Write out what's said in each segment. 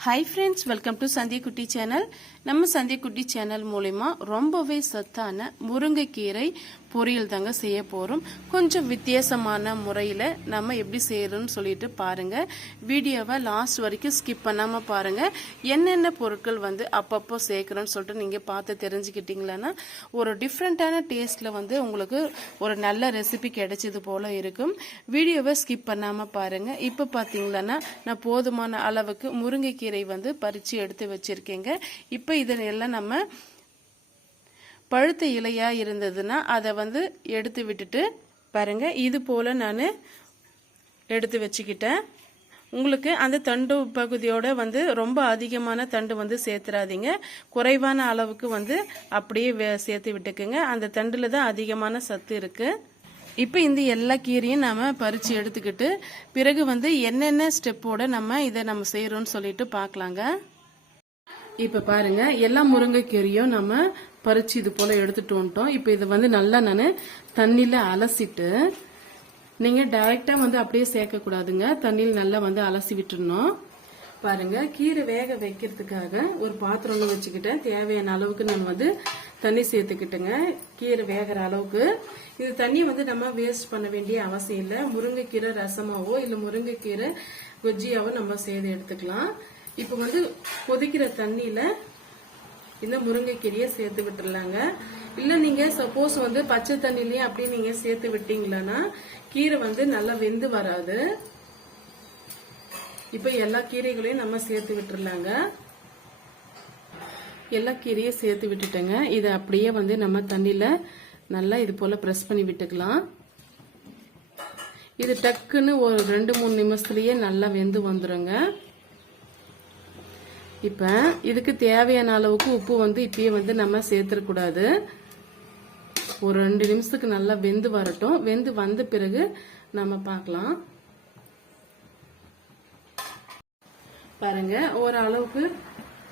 Hi friends welcome to Sandhiyakutti channel நம்ம Sandhiyakutti channel மூலிமா ரொம்பவே சத்தான முருங்கைக்கீரை பொரியல் தாங்க செய்ய போகிறோம் கொஞ்சம் வித்தியாசமான முறையில் நம்ம எப்படி செய்கிறோன்னு சொல்லிட்டு பாருங்கள் வீடியோவை லாஸ்ட் வரைக்கும் ஸ்கிப் பண்ணாமல் பாருங்க. என்னென்ன பொருட்கள் வந்து அப்பப்போ சேர்க்குறோன்னு சொல்லிட்டு நீங்கள் பார்த்து தெரிஞ்சுக்கிட்டீங்களன்னா ஒரு டிஃப்ரெண்ட்டான டேஸ்ட்டில் வந்து உங்களுக்கு ஒரு நல்ல ரெசிபி கிடைச்சது போல் இருக்கும். வீடியோவை ஸ்கிப் பண்ணாமல் பாருங்கள் இப்போ பார்த்தீங்களன்னா நான் போதுமான அளவுக்கு முருங்கைக்கீரை வந்து பறித்து எடுத்து வச்சுருக்கேங்க. இப்போ இதெல்லாம் நம்ம பழுத்த இலையாக இருந்ததுன்னா அதை வந்து எடுத்து விட்டுட்டு பாருங்க இது போல் நான் எடுத்து வச்சுக்கிட்டேன். உங்களுக்கு அந்த தண்டு பகுதியோட வந்து ரொம்ப அதிகமான தண்டு வந்து சேர்த்துறாதீங்க. குறைவான அளவுக்கு வந்து அப்படியே சேர்த்து விட்டுக்குங்க. அந்த தண்டில் தான் அதிகமான சத்து இருக்குது இப்போ இந்த எல்லா கீரையும் நம்ம பறித்து எடுத்துக்கிட்டு பிறகு வந்து என்னென்ன ஸ்டெப்போட நம்ம இதை நம்ம செய்கிறோன்னு சொல்லிட்டு பார்க்கலாங்க இப்போ பாருங்க எல்லா முருங்கைக்கீரையும் நம்ம பறிச்சு இது போல எடுத்துட்டு வந்துட்டோம். இப்போ இதை வந்து நல்லா நான் தண்ணியில் அலசிட்டு நீங்க டைரக்டா வந்து அப்படியே சேர்க்க கூடாதுங்க. தண்ணியில் நல்லா வந்து அலசி விட்டுருணும் பாருங்க கீரை வேக வைக்கிறதுக்காக ஒரு பாத்திரம் ஒன்று வச்சுக்கிட்டேன். தேவையான அளவுக்கு நான் வந்து தண்ணி சேர்த்துக்கிட்டேங்க. கீரை வேகிற அளவுக்கு. இது தண்ணி வந்து நம்ம வேஸ்ட் பண்ண வேண்டிய அவசியம் இல்லை. முருங்கைக்கீரை ரசமாவோ இல்லை முருங்கைக்கீரை கொஜ்ஜியாவோ நம்ம சேர்த்து எடுத்துக்கலாம். இப்போ வந்து கொதிக்கிற தண்ணியில இந்த முருங்கைக்கீரையை சேர்த்து விட்டுறலாங்க. இல்ல நீங்க சப்போஸ் வந்து பச்சை தண்ணிலயும் அப்படியே நீங்க சேர்த்து விட்டீங்களன்னா கீரை வந்து நல்லா வெந்து வராது. இப்ப எல்லா கீரைகளையும் நம்ம சேர்த்து விட்டுறலாங்க. எல்லா கீரையும் சேர்த்து விட்டுட்டேங்க. இதை அப்படியே வந்து நம்ம தண்ணியில நல்லா இது போல பிரஸ் பண்ணி விட்டுக்கலாம். இது டக்குன்னு ஒரு ரெண்டு மூணு நிமிஷத்துலயே நல்லா வெந்து வந்துருங்க. இப்போ இதுக்கு தேவையான அளவுக்கு உப்பு வந்து இப்பயே வந்து நம்ம சேர்த்துடக்கூடாது ஒரு ரெண்டு நிமிஷத்துக்கு நல்லா வெந்து வரட்டும். வெந்து வந்த பிறகு நம்ம பார்க்கலாம். பாருங்க ஒரு அளவுக்கு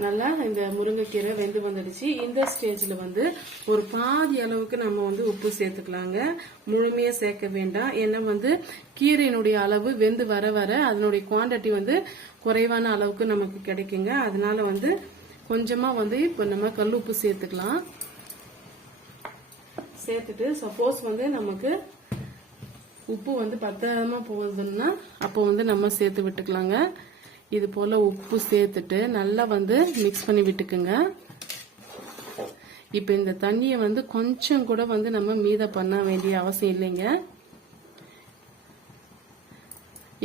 நல்லா இந்த முருங்கைக்கீரை வெந்து வந்துடுச்சு. இந்த ஸ்டேஜில் வந்து ஒரு பாதி அளவுக்கு நம்ம வந்து உப்பு சேர்த்துக்கலாங்க. முழுமையாக சேர்க்க வேண்டாம். ஏன்னா வந்து கீரையினுடைய அளவு வெந்து வர வர அதனுடைய குவாண்டிட்டி வந்து குறைவான அளவுக்கு நமக்கு கிடைக்குங்க. அதனால வந்து கொஞ்சமாக வந்து இப்போ நம்ம கல் உப்பு சேர்த்துக்கலாம். சேர்த்துட்டு சப்போஸ் வந்து நமக்கு உப்பு வந்து பத்தாம போகுதுன்னா அப்போ வந்து நம்ம சேர்த்து விட்டுக்கலாங்க. இது போல உப்பு சேர்த்துட்டு நல்லா வந்து மிக்ஸ் பண்ணி விட்டுக்குங்க. இப்போ இந்த தண்ணியை வந்து கொஞ்சம் கூட வந்து நம்ம மீத பண்ண வேண்டிய அவசியம் இல்லைங்க.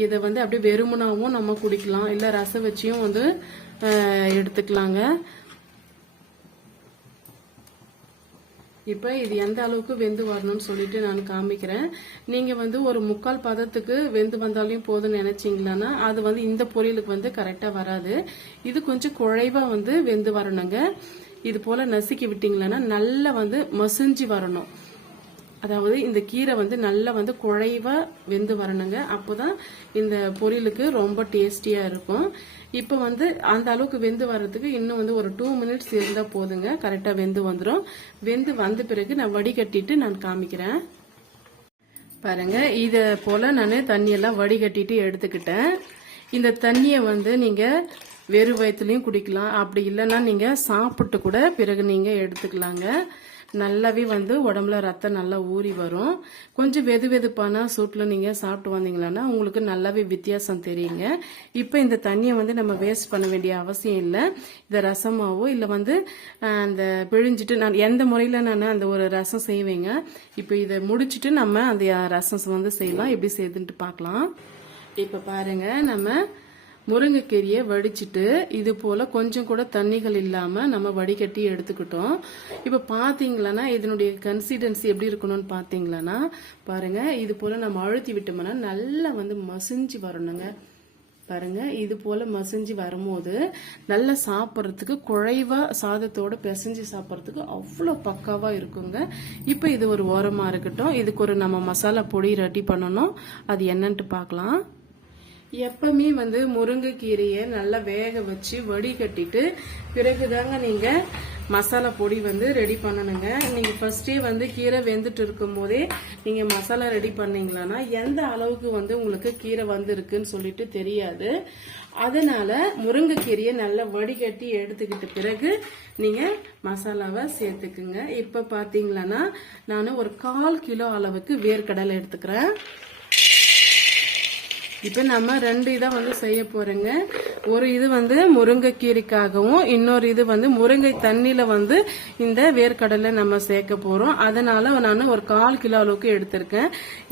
இதை வந்து அப்படியே வெறுமனாவும் நம்ம குடிக்கலாம். இல்லை ரசம் வச்சியும் வந்து எடுத்துக்கலாங்க. இப்போ இது எந்த அளவுக்கு வெந்து வரணும்னு சொல்லிட்டு நான் காமிக்கிறேன். நீங்கள் வந்து ஒரு முக்கால் பதத்துக்கு வெந்து வந்தாலையும் போதும்னு நினச்சிங்களான்னா அது வந்து இந்த பொரியலுக்கு வந்து கரெக்டாக வராது. இது கொஞ்சம் குழைவாக வந்து வெந்து வரணுங்க. இது போல் நசுக்கி விட்டிங்களான்னா நல்லா வந்து மசிஞ்சு வரணும். அதாவது இந்த கீரை வந்து நல்லா வந்து குழைவா வெந்து வரணுங்க. அப்போதான் இந்த பொரியலுக்கு ரொம்ப டேஸ்டியா இருக்கும். இப்போ வந்து அந்த அளவுக்கு வெந்து வர்றதுக்கு இன்னும் வந்து ஒரு டூ மினிட்ஸ் இருந்தா போதுங்க. கரெக்டா வெந்து வந்துடும் வெந்து வந்த பிறகு நான் வடிகட்டிட்டு நான் காமிக்கிறேன். பாருங்க இத போல நான் தண்ணியெல்லாம் வடிகட்டிட்டு எடுத்துக்கிட்டேன். இந்த தண்ணியை வந்து நீங்க வெறும் வயிற்றுலையும் குடிக்கலாம். அப்படி இல்லைன்னா நீங்க சாப்பிட்டு கூட பிறகு நீங்க எடுத்துக்கலாங்க. நல்லாவே வந்து உடம்புல ரத்தம் நல்லா ஊறி வரும். கொஞ்சம் வெது வெதுப்பான சூட்டில் நீங்கள் சாப்பிட்டு வந்தீங்களன்னா உங்களுக்கு நல்லாவே வித்தியாசம் தெரியுங்க. இப்போ இந்த தண்ணியை வந்து நம்ம வேஸ்ட் பண்ண வேண்டிய அவசியம் இல்லை. இதை ரசமாவோ இல்லை வந்து அந்த பிழிஞ்சிட்டு நான் எந்த முறையில் நான் அந்த ஒரு ரசம் செய்வேங்க. இப்போ இதை முடிச்சுட்டு நம்ம அந்த ரசம் வந்து செய்யலாம். எப்படி செய்யுதுன்ட்டு பார்க்கலாம். இப்போ பாருங்க நம்ம முருங்கைக்கீரையை வடிச்சிட்டு இது போல கொஞ்சம் கூட தண்ணிகள் இல்லாம நம்ம வடிகட்டி எடுத்துக்கிட்டோம். இப்போ பாத்தீங்களன்னா இதனுடைய கன்சிஸ்டன்சி எப்படி இருக்கணும்னு பாத்தீங்களன்னா பாருங்க இது போல நம்ம அழுத்தி விட்டோம்னா நல்லா வந்து மசிஞ்சு வரணுங்க. பாருங்க இது போல மசிஞ்சு வரும்போது நல்லா சாப்பிட்றதுக்கு குழைவா சாதத்தோட பிசைஞ்சு சாப்பிட்றதுக்கு அவ்வளோ பக்காவா இருக்குங்க. இப்போ இது ஒரு ஓரமா இருக்கட்டும். இதுக்கு ஒரு நம்ம மசாலா பொடி ரெடி பண்ணணும். அது என்னன்ட்டு பார்க்கலாம் எப்பவுமே வந்து முருங்கைக்கீரையை நல்லா வேக வச்சு வடிகட்டிட்டு பிறகுதாங்க நீங்க மசாலா பொடி வந்து ரெடி பண்ணணுங்க. நீங்க ஃபர்ஸ்டே வந்து கீரை வெந்துட்டு இருக்கும் போதே நீங்க மசாலா ரெடி பண்ணீங்களான்னா எந்த அளவுக்கு வந்து உங்களுக்கு கீரை வந்துருக்குன்னு சொல்லிட்டு தெரியாது. அதனால முருங்கைக்கீரையை நல்லா வடிகட்டி எடுத்துக்கிட்ட பிறகு நீங்க மசாலாவை சேர்த்துக்குங்க. இப்ப பாத்தீங்களன்னா நான் ஒரு கால் கிலோ அளவுக்கு வேர்க்கடலை எடுத்துக்கிறேன். இப்போ நம்ம ரெண்டு இதை வந்து செய்ய போறோங்க. ஒரு இது வந்து முருங்கைக்கீரைக்காகவும் இன்னொரு இது வந்து முருங்கை தண்ணியில வந்து இந்த வேர்க்கடலை நம்ம சேர்க்க போறோம். அதனால நான் ஒரு கால் கிலோ அளவுக்கு எடுத்திருக்கேன்.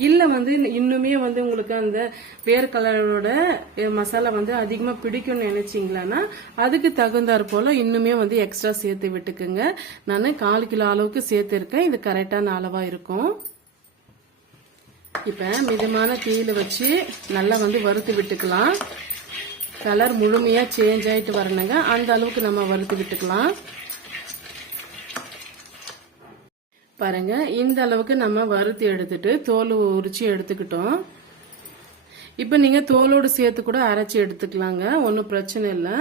இல்ல வந்து இன்னுமே வந்து உங்களுக்கு அந்த வேர்க்கடலோட மசாலா வந்து அதிகமா பிடிக்கும்னு நினைச்சீங்களான்னா அதுக்கு தகுந்தாற் போல இன்னுமே வந்து எக்ஸ்ட்ரா சேர்த்து விட்டுக்குங்க. நான் கால் கிலோ அளவுக்கு சேர்த்திருக்கேன். இது கரெக்டான அளவா இருக்கும். இப்போ மிதமான தீயில் வச்சு நல்லா வந்து வறுத்து விட்டுக்கலாம். கலர் முழுமையாக சேஞ்ச் ஆகிட்டு வரணுங்க. அந்த அளவுக்கு நம்ம வறுத்து விட்டுக்கலாம். பாருங்க இந்த அளவுக்கு நம்ம வறுத்து எடுத்துட்டு தோல் உரிச்சு எடுத்துக்கிட்டோம். இப்போ நீங்கள் தோலோடு சேர்த்து கூட அரைச்சி எடுத்துக்கலாங்க. ஒன்றும் பிரச்சனை இல்லை.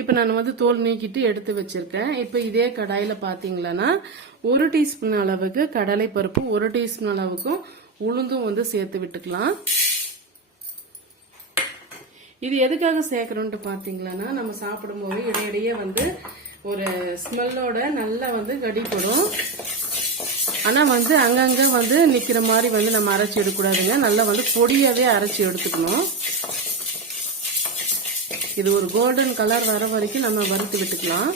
இப்போ நான் வந்து தோல் நீக்கிட்டு எடுத்து வச்சிருக்கேன். இப்போ இதே கடாயில் பார்த்தீங்களன்னா ஒரு டீஸ்பூன் அளவுக்கு கடலை பருப்பு ஒரு டீஸ்பூன் அளவுக்கும் உளுந்தும் வந்து சேர்த்து விட்டுக்கலாம். இது எதுக்காக சேர்க்கணும்ட்டு பார்த்தீங்களன்னா நம்ம சாப்பிடும்போது இடையிடையே வந்து ஒரு ஸ்மெல்லோட நல்லா வந்து கடிப்படும் ஆனால் வந்து அங்கங்கே வந்து நிற்கிற மாதிரி வந்து நம்ம அரைச்சி எடுக்கக்கூடாதுங்க. நல்லா வந்து பொடியாகவே அரைச்சி எடுத்துக்கணும். இது ஒரு கோல்டன் கலர் வர வரைக்கும் நம்ம வறுத்து விட்டுக்கலாம்.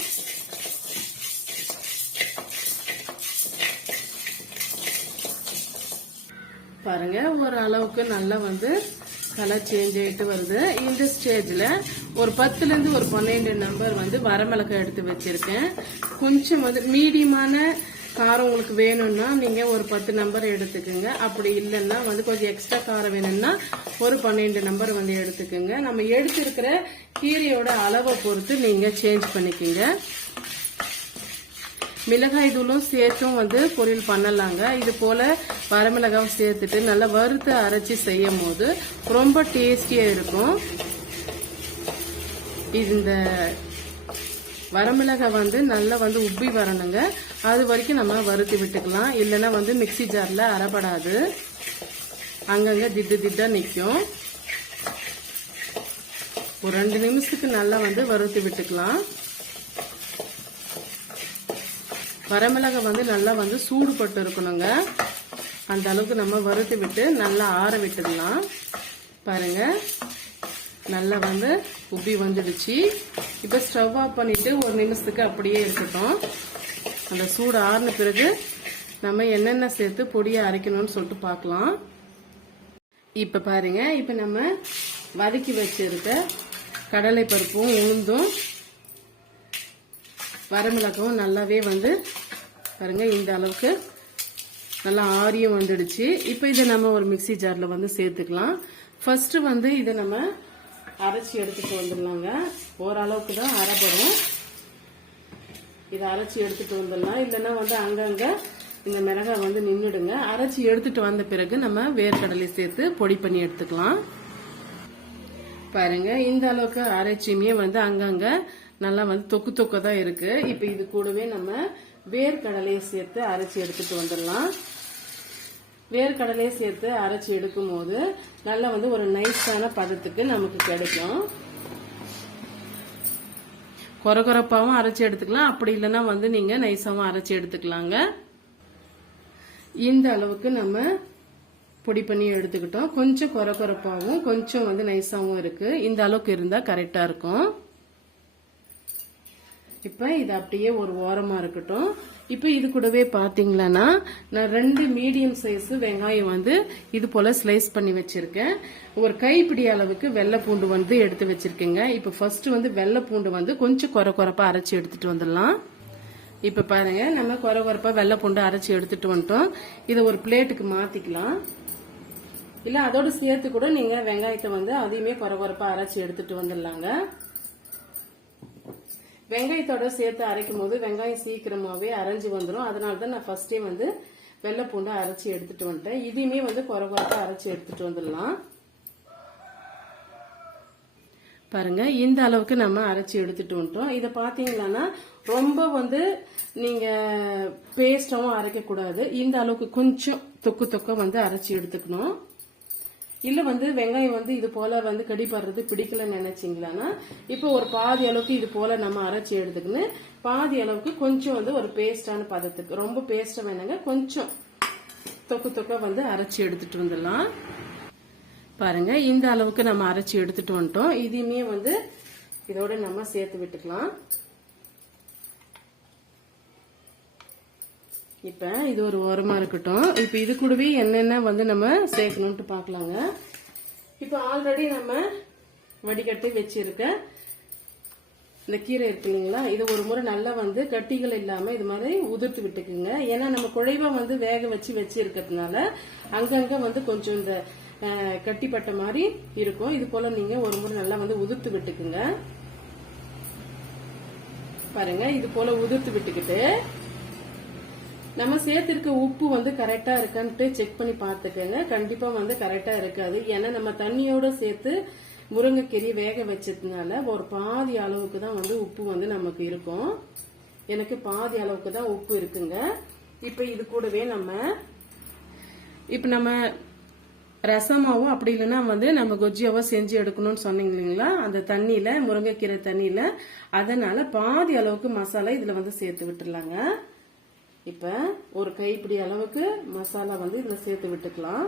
பாருங்க. ஒரு அளவுக்கு நல்லா வந்து கலர் சேஞ்ச் ஆகிட்டு வருது. இந்த ஸ்டேஜில் ஒரு பத்துலேருந்து ஒரு பன்னெண்டு நம்பர் வந்து வரமிளகாய் எடுத்து வச்சுருக்கேன். கொஞ்சம் வந்து மீடியமான காரம் உங்களுக்கு வேணும்னா நீங்கள் ஒரு பத்து நம்பர் எடுத்துக்கோங்க. அப்படி இல்லைன்னா வந்து கொஞ்சம் எக்ஸ்ட்ரா காரம் வேணும்னா ஒரு பன்னெண்டு நம்பர் வந்து எடுத்துக்கோங்க. நம்ம எடுத்திருக்கிற கீரையோட அளவை பொறுத்து நீங்கள் சேஞ்ச் பண்ணிக்கோங்க. மிளகாய் தூளும் சேர்த்தும் வந்து பொரியல் பண்ணலாங்க. இது போல வரமிளகாய் சேர்த்துட்டு நல்லா வறுத்து அரைச்சி செய்யும் போது ரொம்ப டேஸ்டியா இருக்கும். இந்த வரமிளகாய் வந்து நல்லா வந்து உப்பி வரணுங்க. அது வரைக்கும் நம்ம வறுத்து விட்டுக்கலாம். இல்லைன்னா வந்து மிக்ஸி ஜாரில் அறப்படாது அங்கங்க திட்டு திட்டா நிற்கும் ஒரு ரெண்டு நிமிஷத்துக்கு நல்லா வந்து வறுத்து விட்டுக்கலாம். வரமிளகை வந்து நல்லா வந்து சூடுபட்டு இருக்கணுங்க. அந்த அளவுக்கு நம்ம வறுத்து விட்டு நல்லா ஆற விட்டுடலாம். பாருங்க. நல்லா வந்து உப்பி வந்துடுச்சு இப்போ ஸ்டவ் ஆஃப் பண்ணிட்டு ஒரு நிமிஷத்துக்கு அப்படியே இருக்கட்டும். அந்த சூடு ஆறின பிறகு நம்ம என்னென்ன சேர்த்து பொடியை அரைக்கணும்னு சொல்லிட்டு பார்க்கலாம். இப்போ பாருங்க. இப்போ நம்ம வதக்கி வச்சிருக்க கடலை பருப்பும் உளுந்தும் வரமிளகவும் நல்லாவே வந்து பாருங்க இந்த அளவுக்கு நல்லா ஆரியம் வந்துடுச்சு. இப்போ இதை நம்ம ஒரு மிக்ஸி ஜாரில் வந்து சேர்த்துக்கலாம். ஃபஸ்ட்டு வந்து இதை நம்ம அரைச்சி எடுத்துட்டு வந்துடலாங்க. ஓரளவுக்கு தான் அரைப்படும். இதை அரைச்சி எடுத்துகிட்டு வந்துடலாம். இல்லைன்னா வந்து அங்கங்கே இந்த மிளகாய் வந்து நின்றுடுங்க. அரைச்சி எடுத்துட்டு வந்த பிறகு நம்ம வேர்க்கடலை சேர்த்து பொடி பண்ணி எடுத்துக்கலாம். பாருங்க இந்த அளவுக்கு அரைச்சியுமே வந்து அங்கங்கே நல்லா வந்து தொக்கு தொக்க தான் இருக்குது இப்போ இது கூடவே நம்ம வேர்க்கடலையை சேர்த்து அரைச்சி எடுத்துட்டு வந்துடலாம். வேர்க்கடலையை சேர்த்து அரைச்சி எடுக்கும் போது நல்லா வந்து ஒரு நைஸான பதத்துக்கு நமக்கு கிடைக்கும். கொரகொரப்பாகவும் அரைச்சி எடுத்துக்கலாம். அப்படி இல்லைன்னா வந்து நீங்க நைஸாகவும் அரைச்சி எடுத்துக்கலாங்க. இந்த அளவுக்கு நம்ம பொடி பண்ணி எடுத்துக்கிட்டோம். கொஞ்சம் கொரகொரப்பாவும் கொஞ்சம் வந்து நைஸாகவும் இருக்கு. இந்த அளவுக்கு இருந்தால் கரெக்டாக இருக்கும். இப்போ இது அப்படியே ஒரு ஓரமாக இருக்கட்டும். இப்போ இது கூடவே பார்த்தீங்களன்னா நான் ரெண்டு மீடியம் சைஸு வெங்காயம் வந்து இது போல் ஸ்லைஸ் பண்ணி வச்சுருக்கேன். ஒரு கைப்பிடி அளவுக்கு வெள்ளை பூண்டு வந்து எடுத்து வச்சுருக்கேங்க. இப்போ ஃபஸ்ட்டு வந்து வெள்ளை பூண்டு வந்து கொஞ்சம் குறை குறைப்பாக அரைச்சி எடுத்துகிட்டு வந்துடலாம். இப்போ பாருங்கள் நம்ம குறை குறைப்பாக வெள்ளை பூண்டு அரைச்சி எடுத்துகிட்டு வந்துட்டோம். இதை ஒரு பிளேட்டுக்கு மாற்றிக்கலாம் இல்லை அதோடு சேர்த்து கூட நீங்கள் வெங்காயத்தை வந்து அதையுமே குறை குறைப்பாக அரைச்சி எடுத்துகிட்டு வந்துடலாங்க. வெங்காயத்தோட சேர்த்து அரைக்கும் போது வெங்காயம் சீக்கிரமாகவே அரைஞ்சு வந்துடும் அதனால தான் நான் ஃபர்ஸ்டே வந்து வெள்ளை பூண்டை அரைச்சி எடுத்துட்டு வந்துட்டேன். இதையுமே வந்து குறை குறைப்பா அரைச்சி எடுத்துட்டு வந்துடலாம். பாருங்க இந்த அளவுக்கு நம்ம அரைச்சி எடுத்துட்டு வந்துட்டோம். இதை பார்த்தீங்கன்னா ரொம்ப வந்து நீங்க பேஸ்டாவும் அரைக்கக்கூடாது. இந்த அளவுக்கு கொஞ்சம் தொக்கு தொக்க வந்து அரைச்சி எடுத்துக்கணும். இல்ல வந்து வெங்காயம் வந்து இது போல வந்து கடிப்படுறது பிடிக்கலன்னு நினச்சிங்களான்னா இப்போ ஒரு பாதி அளவுக்கு இது போல நம்ம அரைச்சி எடுத்துக்கின்னு பாதி அளவுக்கு கொஞ்சம் வந்து ஒரு பேஸ்டான பதத்துக்கு ரொம்ப பேஸ்டா வேணுங்க கொஞ்சம் தொக்கு தொக்க வந்து அரைச்சி எடுத்துட்டு வந்துடலாம். பாருங்க இந்த அளவுக்கு நம்ம அரைச்சி எடுத்துட்டு வந்துட்டோம். இதையுமே வந்து இதோட நம்ம சேர்த்து விட்டுக்கலாம். இப்ப இது ஒரு ஓரமாக இருக்கட்டும். இப்ப இது கூடவே என்னென்ன வந்து நம்ம சேர்க்கணுன்ட்டு பார்க்கலாங்க. இப்ப ஆல்ரெடி நம்ம வடிகட்டி வச்சிருக்க இந்த கீரை இருக்கு இல்லைங்களா? இது ஒரு முறை நல்லா வந்து கட்டிகள் இல்லாம இது மாதிரி உதிர்த்து விட்டுக்குங்க. ஏன்னா நம்ம குழைவா வந்து வேக வச்சு வச்சு இருக்கிறதுனால அங்கங்க வந்து கொஞ்சம் இந்த கட்டிப்பட்ட மாதிரி இருக்கும். இது போல நீங்க ஒரு முறை நல்லா வந்து உதிர்த்து விட்டுக்குங்க. பாருங்க இது போல உதிர்த்து விட்டுக்கிட்டு நம்ம சேர்த்திருக்க உப்பு வந்து கரெக்டா இருக்கான்ட்டு செக் பண்ணி பார்த்துக்கோங்க. கண்டிப்பா வந்து கரெக்டா இருக்காது. ஏன்னா நம்ம தண்ணியோட சேர்த்து முருங்கைக்கீரை வேக வச்சதுனால ஒரு பாதி அளவுக்கு தான் வந்து உப்பு வந்து நமக்கு இருக்கும். எனக்கு பாதி அளவுக்கு தான் உப்பு இருக்குங்க. இப்ப இது கூடவே நம்ம இப்ப நம்ம ரசமாவோ அப்படி இல்லைன்னா வந்து நம்ம கொஜ்ஜியாவோ செஞ்சு எடுக்கணும்னு சொன்னீங்க இல்லைங்களா? அந்த தண்ணியில முருங்கைக்கீரை தண்ணியில. அதனால பாதி அளவுக்கு மசாலா இதுல வந்து சேர்த்து விட்டுருலாங்க இப்ப ஒரு கைப்பிடி அளவுக்கு மசாலா வந்து இதுல சேர்த்து விட்டுக்கலாம்.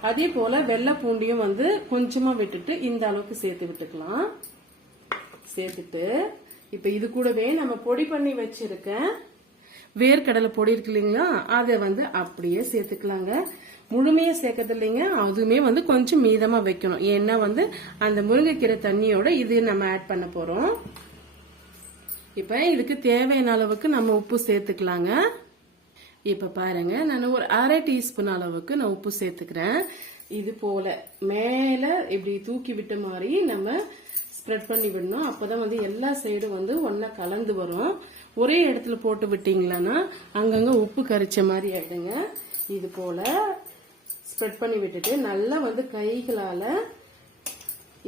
அதே போல வெள்ளை பூண்டியும் வந்து கொஞ்சமா விட்டுட்டு இந்த அளவுக்கு சேர்த்து விட்டுக்கலாம். சேர்த்துட்டு இப்ப இது கூடவே நம்ம பொடி பண்ணி வச்சிருக்க வேர்க்கடலை பொடி இருக்கு இல்லைங்களா? அதை வந்து அப்படியே சேர்த்துக்கலாங்க. முழுமையா சேர்க்கறது இல்லைங்க. அதுவுமே வந்து கொஞ்சம் மீதமா வைக்கணும். ஏன்னா வந்து அந்த முருங்கைக்கீரை தண்ணியோட இது நம்ம ஆட் பண்ண போறோம். இப்ப இதுக்கு தேவையான அளவுக்கு நம்ம உப்பு சேர்த்துக்கலாங்க. இப்போ பாருங்கள் நான் ஒரு அரை டீஸ்பூன் அளவுக்கு நான் உப்பு சேர்த்துக்கிறேன். இது போல் மேலே இப்படி தூக்கி விட்ட மாதிரி நம்ம ஸ்ப்ரெட் பண்ணி விடணும். அப்போ தான் வந்து எல்லா சைடும் வந்து ஒன்றா கலந்து வரும். ஒரே இடத்துல போட்டு விட்டீங்களான்னா அங்கங்கே உப்பு கரிச்ச மாதிரி ஆகிடுங்க இது போல் ஸ்ப்ரெட் பண்ணி விட்டுட்டு நல்லா வந்து கைகளால்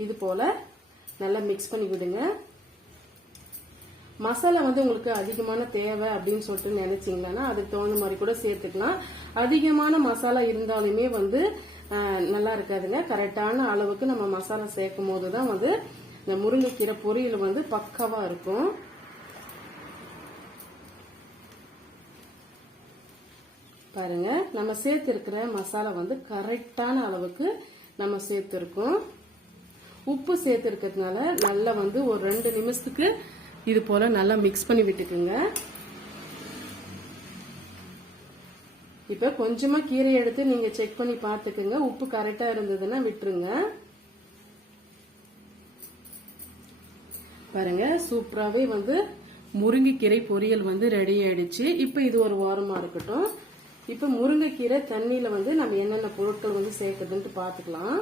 இது போல் நல்லா மிக்ஸ் பண்ணி விடுங்க. மசாலா வந்து உங்களுக்கு அதிகமான தேவை அப்படின்னு சொல்லிட்டு நினைச்சீங்கன்னா அதுக்கு தகுந்த மாதிரி கூட சேர்த்துக்கலாம். அதிகமான மசாலா இருந்தாலுமே வந்து நல்லா இருக்காதுங்க. கரெக்டான அளவுக்கு நம்ம மசாலா சேர்க்கும் போது தான் வந்து இந்த முருங்கைக்கீரை பொரியல் வந்து பக்கவா இருக்கும். பாருங்க நம்ம சேர்த்திருக்கிற மசாலா வந்து கரெக்டான அளவுக்கு நம்ம சேர்த்திருக்கோம். உப்பு சேர்த்திருக்கிறதுனால நல்லா வந்து ஒரு ரெண்டு நிமிஷத்துக்கு இது போல நல்லா மிக்ஸ் பண்ணி விட்டுக்குங்க. இப்ப கொஞ்சமா கீரை எடுத்து நீங்க செக் பண்ணி பார்த்துக்குங்க. உப்பு கரெக்டா இருந்ததுன்னா விட்டுருங்க. பாருங்க சூப்பராகவே வந்து முருங்கைக்கீரை பொரியல் வந்து ரெடி ஆயிடுச்சு. இப்ப இது ஒரு வாரமா இருக்கட்டும். இப்ப முருங்கைக்கீரை தண்ணியில வந்து நம்ம என்னென்ன பொருட்கள் வந்து சேர்க்குதுன்ட்டு பாத்துக்கலாம்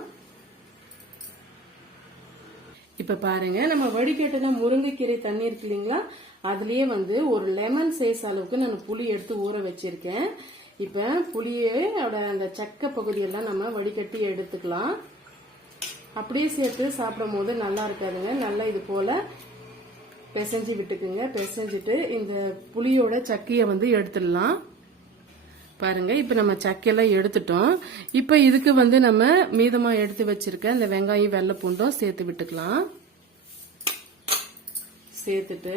இப்ப பாருங்க நம்ம வடிகட்டின முருங்கைக்கீரை தண்ணி இருக்கு இல்லைங்களா? அதுலயே வந்து ஒரு லெமன் சைஸ் அளவுக்கு நான் புளி எடுத்து ஊற வச்சிருக்கேன். இப்ப புளியே அதோட அந்த சக்க பகுதியெல்லாம் நம்ம வடிகட்டி எடுத்துக்கலாம். அப்படியே சேர்த்து சாப்பிடும் போது நல்லா இருக்காதுங்க. நல்லா இது போல பிசைஞ்சு விட்டுக்குங்க. பிசைஞ்சிட்டு இந்த புளியோட சக்கையை வந்து எடுத்துடலாம். பாருங்க இப்ப நம்ம சக்கையெல்லாம் எடுத்துட்டோம். இப்ப இதுக்கு வந்து நம்ம மீதமா எடுத்து வச்சிருக்க இந்த வெங்காயம் வெள்ளை பூண்டும் சேர்த்து விட்டுக்கலாம். சேர்த்துட்டு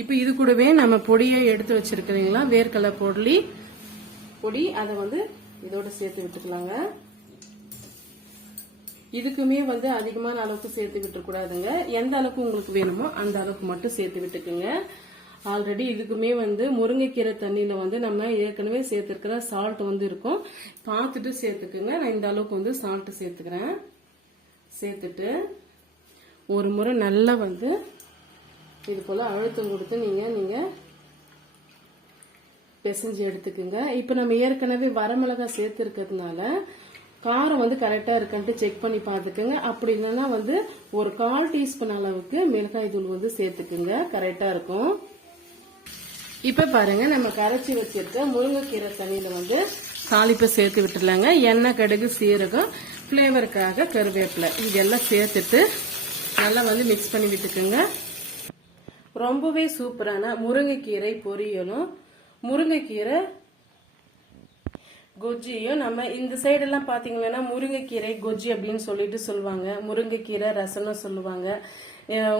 இப்ப இது கூடவே நம்ம பொடியை எடுத்து வச்சிருக்கிறீங்களா வேர்க்கடலை பொடி பொடி அதை வந்து இதோட சேர்த்து விட்டுக்கலாங்க. இதுக்குமே வந்து அதிகமான அளவுக்கு சேர்த்து விட்டுறக்கூடாதுங்க. எந்த அளவுக்கு உங்களுக்கு வேணுமோ அந்த அளவுக்கு மட்டும் சேர்த்து விட்டுக்குங்க. ஆல்ரெடி இதுக்குமே வந்து முருங்கைக்கீரை தண்ணியில வந்து நம்ம ஏற்கனவே சேர்த்துருக்கிற சால்ட் வந்து இருக்கும். பார்த்துட்டு சேர்த்துக்குங்க. நான் இந்த அளவுக்கு வந்து சால்ட் சேர்த்துக்கிறேன். சேர்த்துட்டு ஒரு முறை நல்லா வந்து இது போல அழுத்தம் கொடுத்து நீங்க நீங்க பிசைஞ்சு எடுத்துக்குங்க. இப்போ நம்ம ஏற்கனவே வரமிளகாய் சேர்த்துருக்கிறதுனால காரம் வந்து கரெக்டாக இருக்கான்ட்டு செக் பண்ணி பார்த்துக்குங்க. அப்படி இல்லைன்னா வந்து ஒரு கால் டீஸ்பூன் அளவுக்கு மிளகாய் தூள் வந்து சேர்த்துக்குங்க. கரெக்டாக இருக்கும். இப்போ பாருங்கள் நம்ம கரைச்சி வச்சிருக்க முருங்கைக்கீரை தண்ணியில் வந்து தாளிப்பை சேர்த்து விட்டுலாங்க எண்ணெய் கடுகு சீரகம் ஃப்ளேவருக்காக கருவேப்பிலை. இதெல்லாம் சேர்த்துட்டு நல்லா வந்து மிக்ஸ் பண்ணி விட்டுக்குங்க. ரொம்பவே சூப்பரான முருங்கைக்கீரை பொரியலும். முருங்கைக்கீரை கொஜ்ஜியும் நம்ம இந்த சைடெல்லாம் பார்த்தீங்கன்னா முருங்கைக்கீரை கொஜ்ஜி அப்படின்னு சொல்லிட்டு சொல்லுவாங்க. முருங்கைக்கீரை ரசம்னு சொல்லுவாங்க.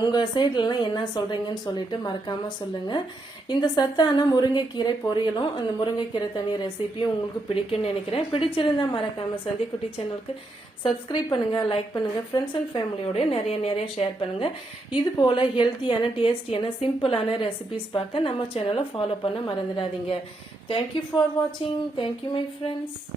உங்கள் சைட்லலாம் என்ன சொல்கிறீங்கன்னு சொல்லிட்டு மறக்காமல் சொல்லுங்கள் இந்த சத்தான முருங்கைக்கீரை பொரியலும் அந்த முருங்கைக்கீரை தனி ரெசிபியும் உங்களுக்கு பிடிக்கும்னு நினைக்கிறேன். பிடிச்சிருந்தா மறக்காமல் சந்திக்குட்டி சேனலுக்கு சப்ஸ்கிரைப் பண்ணுங்கள் லைக் பண்ணுங்க ஃப்ரெண்ட்ஸ் அண்ட் ஃபேமிலியோடய நிறைய நிறைய ஷேர் பண்ணுங்கள் இது போல் ஹெல்த்தியான டேஸ்டியான சிம்பிளான ரெசிபிஸ் பார்க்க நம்ம சேனலை ஃபாலோ பண்ண மறந்துடாதீங்க. Thank you for watching. Thank you my friends.